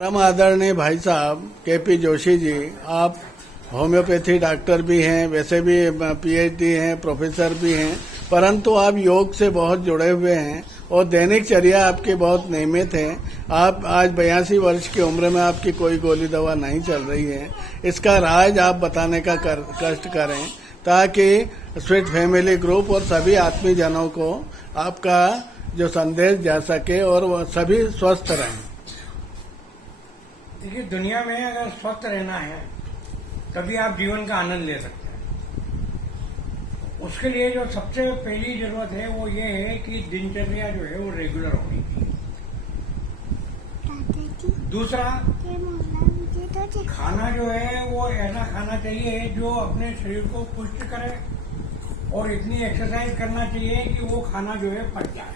परम आदरणीय भाई साहब केपी जोशी जी, आप होम्योपैथी डॉक्टर भी हैं, वैसे भी पीएचडी हैं, प्रोफेसर भी हैं, परंतु आप योग से बहुत जुड़े हुए हैं और दैनिक चर्या आपकी बहुत नियमित है। आप आज 82 वर्ष की उम्र में आपकी कोई गोली दवा नहीं चल रही है। इसका राज आप बताने का कष्ट करें ताकि स्वीट फैमिली ग्रुप और सभी आत्मीजनों को आपका जो संदेश जा सके और वो सभी स्वस्थ रहें। देखिए, दुनिया में अगर स्वस्थ रहना है तभी आप जीवन का आनंद ले सकते हैं। उसके लिए जो सबसे पहली जरूरत है वो ये है कि दिनचर्या जो है वो रेगुलर होनी चाहिए। दूसरा, खाना जो है वो ऐसा खाना चाहिए जो अपने शरीर को पुष्ट करे और इतनी एक्सरसाइज करना चाहिए कि वो खाना जो है पच जाए,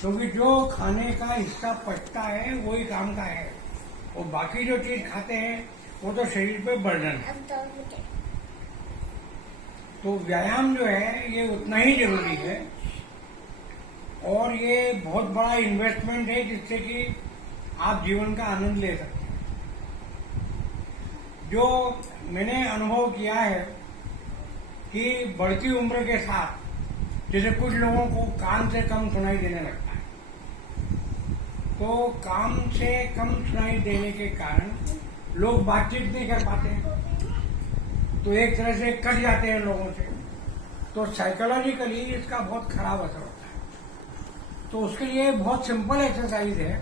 क्योंकि जो खाने का हिस्सा पचता है वही काम का है और बाकी जो चीज खाते हैं वो तो शरीर पे बर्डन है। तो व्यायाम जो है ये उतना ही जरूरी है और ये बहुत बड़ा इन्वेस्टमेंट है जिससे कि आप जीवन का आनंद ले सकते हैं। जो मैंने अनुभव किया है कि बढ़ती उम्र के साथ जैसे कुछ लोगों को कान से कम सुनाई देने लगता है, तो काम से कम सुनाई देने के कारण लोग बातचीत नहीं कर पाते, तो एक तरह से कट जाते हैं लोगों से, तो साइकोलॉजिकली इसका बहुत खराब असर होता है। तो उसके लिए बहुत सिंपल एक्सरसाइज है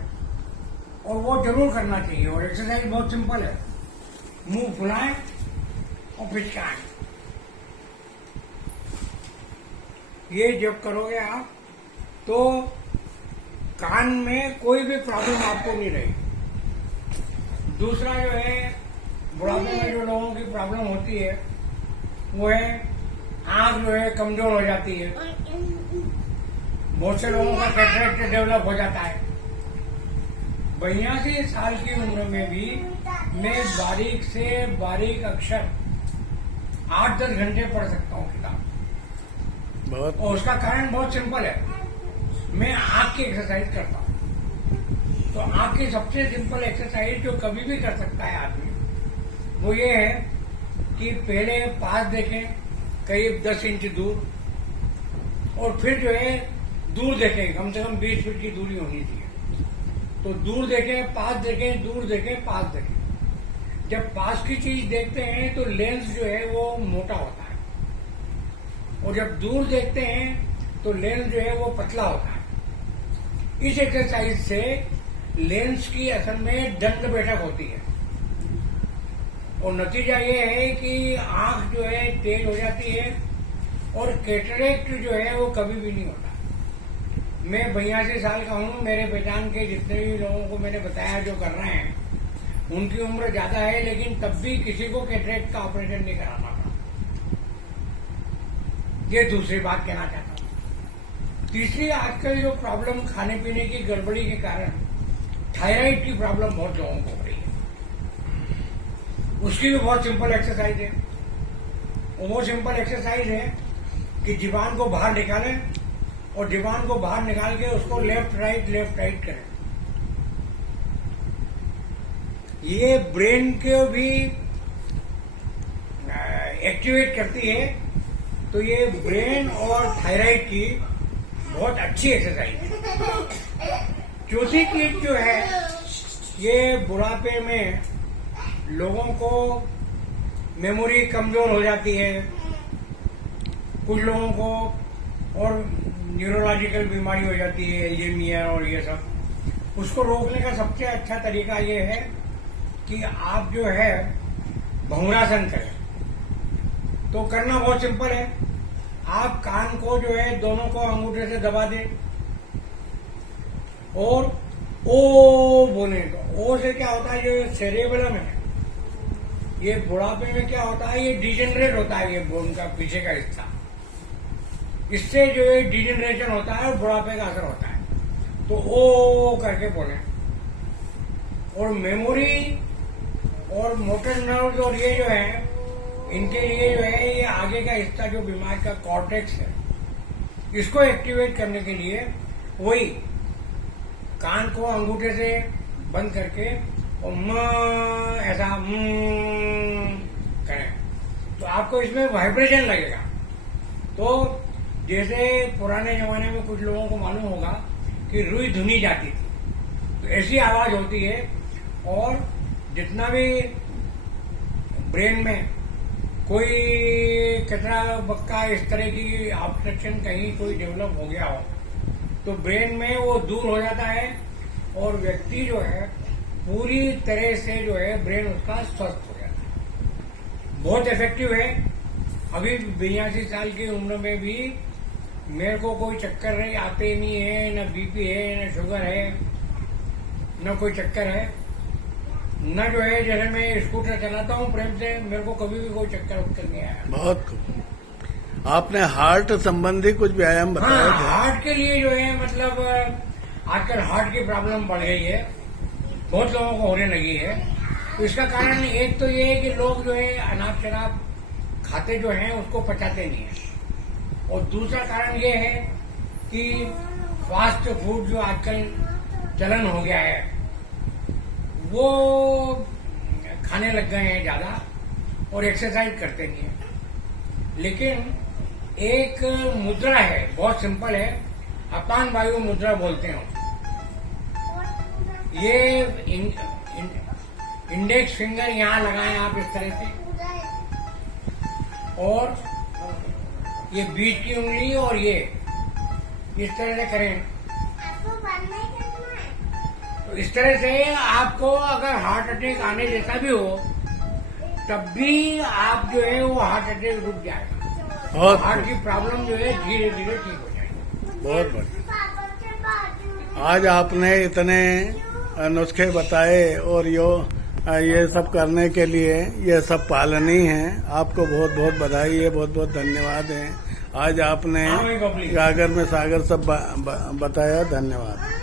और वो जरूर करना चाहिए। और एक्सरसाइज बहुत सिंपल है, मुंह फुलाएं और पिचकाएं। ये जब करोगे आप तो कान में कोई भी प्रॉब्लम आपको नहीं रहेगी। दूसरा जो है, बुढ़ापे में जो लोगों की प्रॉब्लम होती है वो है आंख जो है कमजोर हो जाती है। बहुत से लोगों का कैटरेक्ट डेवलप हो जाता है। 82 साल की उम्र में भी मैं बारीक से बारीक अक्षर 8-10 घंटे पढ़ सकता हूँ किताब। और उसका कारण बहुत सिंपल है, मैं आंख की एक्सरसाइज करता हूँ। तो आंख की सबसे सिंपल एक्सरसाइज जो कभी भी कर सकता है आदमी, वो ये है कि पहले पास देखें करीब 10 इंच दूर, और फिर जो है दूर देखें, कम से कम 20 फीट की दूरी होनी चाहिए। तो दूर देखें, पास देखें, दूर देखें, पास देखें। जब पास की चीज देखते हैं तो लेंस जो है वो मोटा होता है, और जब दूर देखते हैं तो लेंस जो है वो पतला होता है। इस एक्सरसाइज से लेंस की असल में दंड बैठक होती है और नतीजा ये है कि आंख जो है तेज हो जाती है और कैटरेक्ट जो है वो कभी भी नहीं होता। मैं 82 साल का हूँ, मेरे पहचान के जितने भी लोगों को मैंने बताया जो कर रहे हैं उनकी उम्र ज्यादा है, लेकिन तब भी किसी को कैटरेक्ट का ऑपरेशन नहीं कराना पड़ा। ये दूसरी बात कहना चाहता हूँ। तीसरी, आजकल जो प्रॉब्लम खाने पीने की गड़बड़ी के कारण थायराइड की प्रॉब्लम बहुत लोगों को हो रही है, उसकी भी बहुत सिंपल एक्सरसाइज है। वो सिंपल एक्सरसाइज है कि जीवान को बाहर निकालें और जीवान को बाहर निकाल के उसको लेफ्ट राइट करें। ये ब्रेन को भी एक्टिवेट करती है, तो ये ब्रेन और थायराइड की बहुत अच्छी एक्सरसाइज है। चौथी चीज जो है, ये बुढ़ापे में लोगों को मेमोरी कमजोर हो जाती है, कुछ लोगों को और न्यूरोलॉजिकल बीमारी हो जाती है, एल्जाइमर और ये सब। उसको रोकने का सबसे अच्छा तरीका ये है कि आप जो है भंवरासन करें। तो करना बहुत सिंपल है, आप कान को जो है दोनों को अंगूठे से दबा दें और ओ बोले। तो ओ से क्या होता है, जो सेरेबेलम है, ये बुढ़ापे में क्या होता है, ये डिजेनरेट होता है, ये बोन का पीछे का हिस्सा, इससे जो है डिजेनरेशन होता है और बुढ़ापे का असर होता है। तो ओ करके बोले। और मेमोरी और मोटर नर्व्स और ये जो है, इनके लिए जो है ये आगे का हिस्सा जो दिमाग का कॉर्टेक्स है, इसको एक्टिवेट करने के लिए वही कान को अंगूठे से बंद करके और ऐसा करें तो आपको इसमें वाइब्रेशन लगेगा। तो जैसे पुराने जमाने में कुछ लोगों को मालूम होगा कि रुई धुनी जाती थी, तो ऐसी आवाज होती है। और जितना भी ब्रेन में कोई कचरा बक्का इस तरह की ऑब्स्ट्रक्शन कहीं कोई डेवलप हो गया हो तो ब्रेन में वो दूर हो जाता है और व्यक्ति जो है पूरी तरह से जो है ब्रेन उसका स्वस्थ हो जाता है। बहुत इफेक्टिव है। अभी 82 साल की उम्र में भी मेरे को कोई चक्कर नहीं आते नहीं है, न बीपी है, न शुगर है, न कोई चक्कर है, न जो है जैसे मैं स्कूटर चलाता हूँ प्रेम से, मेरे को कभी भी कोई चक्कर उक्कर नहीं आया। बहुत खूब। आपने हार्ट संबंधी कुछ व्यायाम बताया हाँ, था? हार्ट के लिए जो है मतलब आजकल हार्ट की प्रॉब्लम बढ़ गई है, बहुत लोगों को होने लगी है। तो इसका कारण एक तो ये है कि लोग जो है अनाप शराब खाते जो हैं उसको पचाते नहीं है, और दूसरा कारण ये है कि फास्ट फूड जो आजकल चलन हो गया है वो खाने लग गए हैं ज्यादा और एक्सरसाइज करते नहीं है। लेकिन एक मुद्रा है, बहुत सिंपल है, अपान वायु मुद्रा बोलते हैं। ये इंडेक्स फिंगर यहाँ लगाएं आप इस तरह से, और ये बीच की उंगली और ये इस तरह से करें। तो इस तरह से आपको अगर हार्ट अटैक आने जैसा भी हो तब भी आप जो है वो हार्ट अटैक रुक जाएगा और हार्ट की प्रॉब्लम जो है धीरे धीरे ठीक हो जाएगी। बहुत बढ़िया। आज आपने इतने नुस्खे बताए और ये सब करने के लिए ये सब पालनी है। आपको बहुत बहुत बधाई है, बहुत बहुत धन्यवाद है। आज आपने गागर में सागर सब बताया। धन्यवाद।